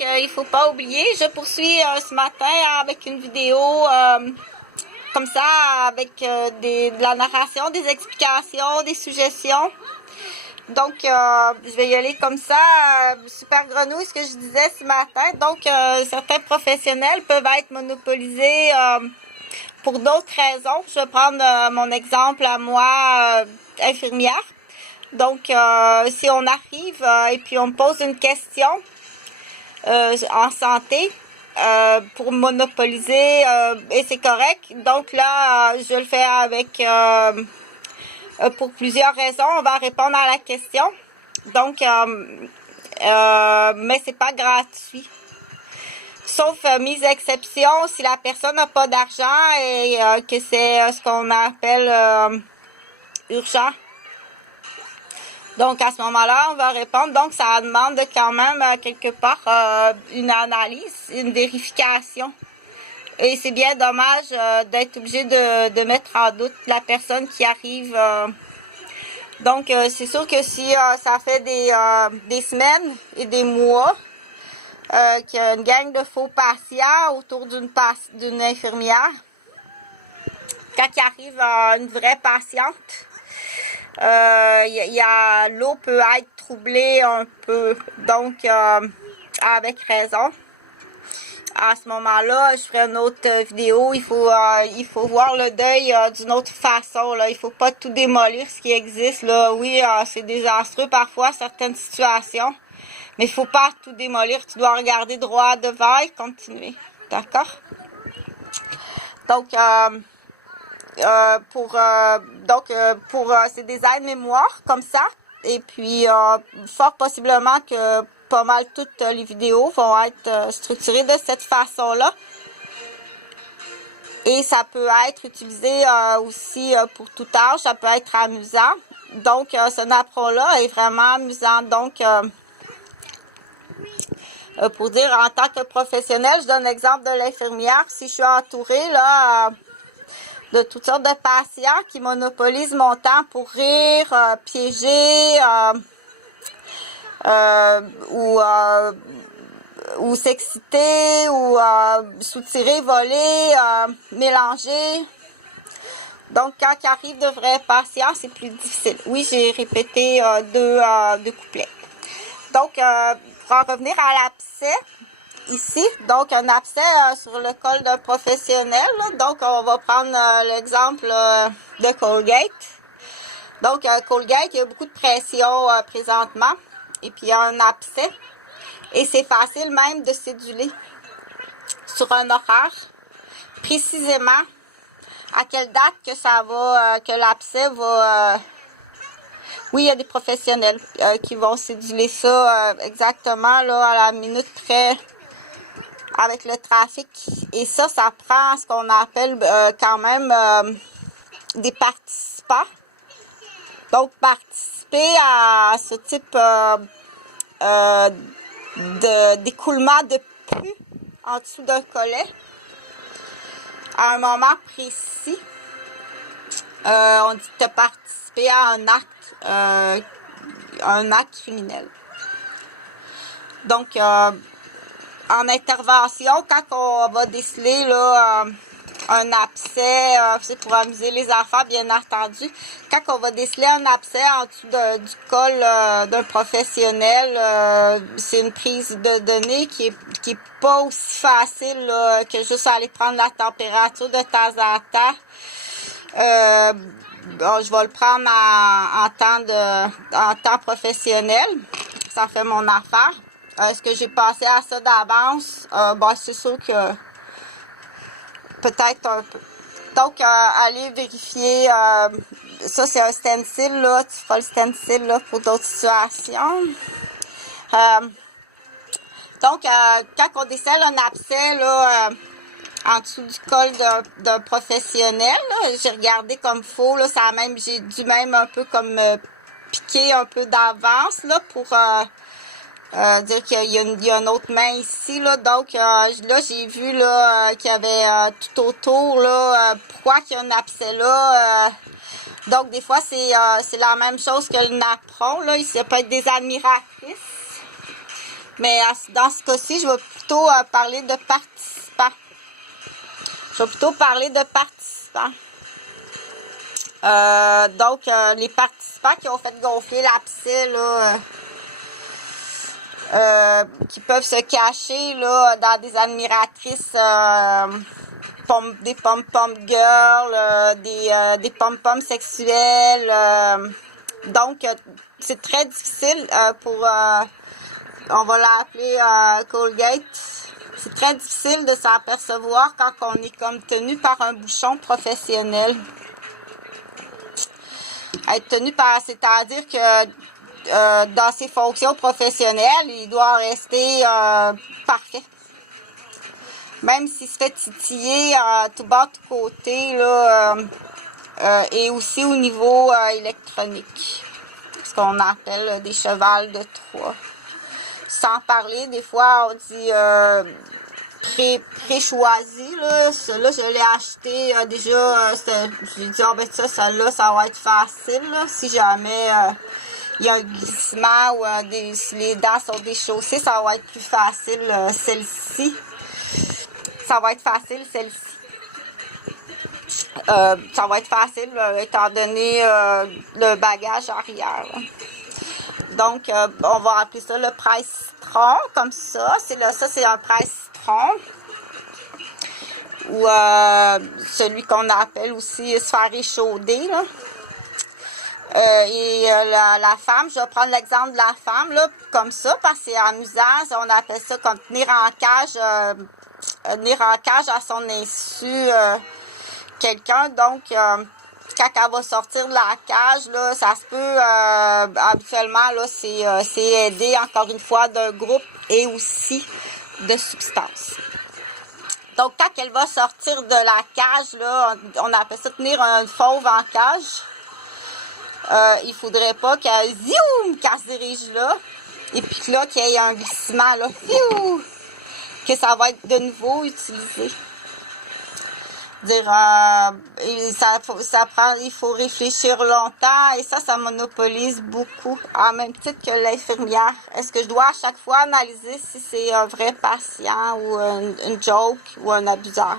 il faut pas oublier, je poursuis ce matin avec une vidéo comme ça, avec de la narration, des explications, des suggestions. Donc, je vais y aller comme ça. Super grenouille, ce que je disais ce matin. Donc, certains professionnels peuvent être monopolisés pour d'autres raisons. Je vais prendre mon exemple à moi, infirmière. Donc, si on arrive et puis on me pose une question en santé pour monopoliser, et c'est correct. Donc là, je le fais avec... pour plusieurs raisons, on va répondre à la question. Donc, mais c'est pas gratuit. Sauf mise exception, si la personne n'a pas d'argent et que c'est ce qu'on appelle urgent. Donc, à ce moment-là, on va répondre. Donc, ça demande quand même quelque part une analyse, une vérification. Et c'est bien dommage d'être obligé de mettre en doute la personne qui arrive. Donc, c'est sûr que si ça fait des semaines et des mois qu'il y a une gang de faux patients autour d'une infirmière, quand il arrive une vraie patiente, l'eau peut être troublée un peu. Donc, avec raison. À ce moment-là, je ferai une autre vidéo. Il faut voir le deuil d'une autre façon. Là. Il faut pas tout démolir ce qui existe. Là. Oui, c'est désastreux parfois, certaines situations. Mais il faut pas tout démolir. Tu dois regarder droit devant et continuer. D'accord? Donc, c'est des aides-mémoires comme ça. Et puis, fort possiblement que pas mal toutes les vidéos vont être structurées de cette façon-là. Et ça peut être utilisé aussi pour tout âge. Ça peut être amusant. Donc, ce napperon-là est vraiment amusant. Donc, pour dire en tant que professionnel, je donne l'exemple de l'infirmière. Si je suis entourée là de toutes sortes de patients qui monopolisent mon temps pour rire, piéger ou s'exciter ou soutirer, voler, mélanger. Donc, quand il arrive de vrais patients, c'est plus difficile. Oui, j'ai répété deux couplets. Donc, pour en revenir à l'abcès, ici, donc un abcès sur le col d'un professionnel. Là. Donc, on va prendre l'exemple de Colgate. Donc, Colgate, il y a beaucoup de pression présentement. Et puis, il y a un abcès. Et c'est facile même de céduler sur un horaire, précisément à quelle date que ça va, que l'abcès va... oui, il y a des professionnels qui vont céduler ça exactement là, à la minute près avec le trafic. Et ça prend ce qu'on appelle quand même des participants. Donc, participer à ce type d'écoulement de pu en dessous d'un collet à un moment précis. On dit de participer à un acte criminel. Donc, en intervention, quand on va déceler là, un abcès, c'est pour amuser les enfants, bien entendu. Quand on va déceler un abcès en dessous du col d'un professionnel, c'est une prise de données qui est pas aussi facile là, que juste aller prendre la température de temps en temps. Bon, je vais le prendre en temps professionnel. Ça fait mon affaire. Est-ce que j'ai passé à ça d'avance? Bon, c'est sûr que peut-être un peu. Donc, allez vérifier. Ça, c'est un stencil, là. Tu feras le stencil, là, pour d'autres situations. Donc, quand on décèle un abcès, là, en dessous du col d'un professionnel, là, j'ai regardé comme faux, là, j'ai dû même un peu comme piquer un peu d'avance, là, pour... dire qu'il y a une autre main ici, là. Donc, là, j'ai vu, là, qu'il y avait tout autour, là, pourquoi qu'il y a un abcès là. Donc, des fois, c'est la même chose que le napperon, là. Il peut être des admiratrices Mais dans ce cas-ci, je vais plutôt parler de participants. Donc, les participants qui ont fait gonfler l'abcès, là, qui peuvent se cacher là, dans des admiratrices, des pom-pom girls, des pom-pom sexuels. Donc, c'est très difficile pour, on va l'appeler Colgate. C'est très difficile de s'apercevoir quand on est comme tenu par un bouchon professionnel. Être tenu par, c'est-à-dire que dans ses fonctions professionnelles, il doit rester parfait. Même s'il se fait titiller tout bas, tout côté, là, et aussi au niveau électronique. Ce qu'on appelle des chevals de Troie. Sans parler, des fois, on dit pré-choisi, là. Celui-là, je l'ai acheté déjà. J'ai dit, oh, ben celle-là, ça va être facile, là, si jamais il y a un glissement ou si les dents sont déchaussées, ça va être plus facile, celle-ci. Ça va être facile, celle-ci. Ça va être facile, étant donné le bagage arrière, là. Donc, on va appeler ça le presse-citron, comme ça. Ça, c'est un presse-citron. Ou celui qu'on appelle aussi se faire échauder, là. La femme, je vais prendre l'exemple de la femme, là, comme ça, parce que c'est amusant. On appelle ça comme tenir en cage à son insu quelqu'un. Donc, quand elle va sortir de la cage, là, ça se peut, habituellement, là, c'est aider, encore une fois, d'un groupe et aussi de substances. Donc, quand elle va sortir de la cage, là, on appelle ça tenir un fauve en cage. Il faudrait pas qu'elle se dirige là. Et puis là, qu'il y ait un glissement, là, que ça va être de nouveau utilisé. Il faut réfléchir longtemps et ça monopolise beaucoup. En même titre que l'infirmière. Est-ce que je dois à chaque fois analyser si c'est un vrai patient ou une joke ou un abuseur?